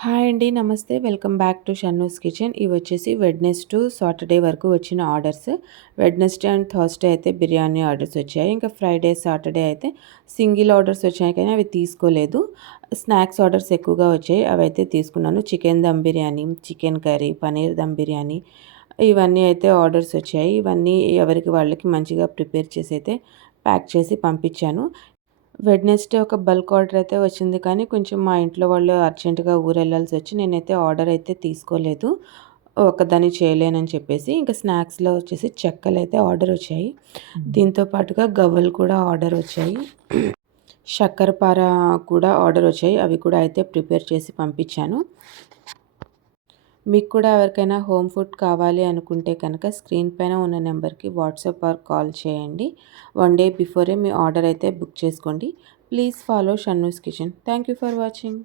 Hi అండి. నమస్తే. Welcome back to Shannu's kitchen. ఇవి వచ్చేసి వెడ్నెస్ టు సాటర్డే వరకు వచ్చిన ఆర్డర్స్. వెడ్నెస్డే అండ్ థర్స్‌డే అయితే బిర్యానీ ఆర్డర్స్ వచ్చాయి. ఇంకా ఫ్రైడే, సాటర్డే అయితే సింగిల్ ఆర్డర్స్ వచ్చాయి కానీ అవి తీసుకోలేదు. స్నాక్స్ ఆర్డర్స్ ఎక్కువగా వచ్చాయి. అవైతే తీసుకున్నాను. Chicken dum biryani, chicken curry, paneer dum biryani ఇవన్నీ అయితే ఆర్డర్స్ వచ్చాయి. ఇవన్నీ ఎవరికి వాళ్ళకి మంచిగా ప్రిపేర్ చేసి అయితే ప్యాక్ చేసి పంపించాను. వెడ్నెస్డే ఒక బల్క్ ఆర్డర్ అయితే వచ్చింది కానీ కొంచెం మా ఇంట్లో వాళ్ళు అర్జెంటుగా ఊరెళ్ళాల్సి వచ్చి నేనైతే ఆర్డర్ అయితే తీసుకోలేదు. ఒక్కదాన్ని చేయలేనని చెప్పేసి. ఇంకా స్నాక్స్‌లో వచ్చేసి చెక్కలైతే ఆర్డర్ వచ్చాయి. దీంతో పాటుగా గవ్వలు కూడా ఆర్డర్ వచ్చాయి. శక్కరపార కూడా ఆర్డర్ వచ్చాయి. అవి కూడా అయితే ప్రిపేర్ చేసి పంపించాను. మీకు కూడా ఎవరికైనా హోమ్ ఫుడ్ కావాలి అనుకుంటే కనుక స్క్రీన్ పైన ఉన్న నెంబర్కి వాట్సాప్ ఆర్ కాల్ చేయండి. 1 డే బిఫోరే మీ ఆర్డర్ అయితే బుక్ చేసుకోండి. Please follow Shannu's kitchen. Thank you for watching.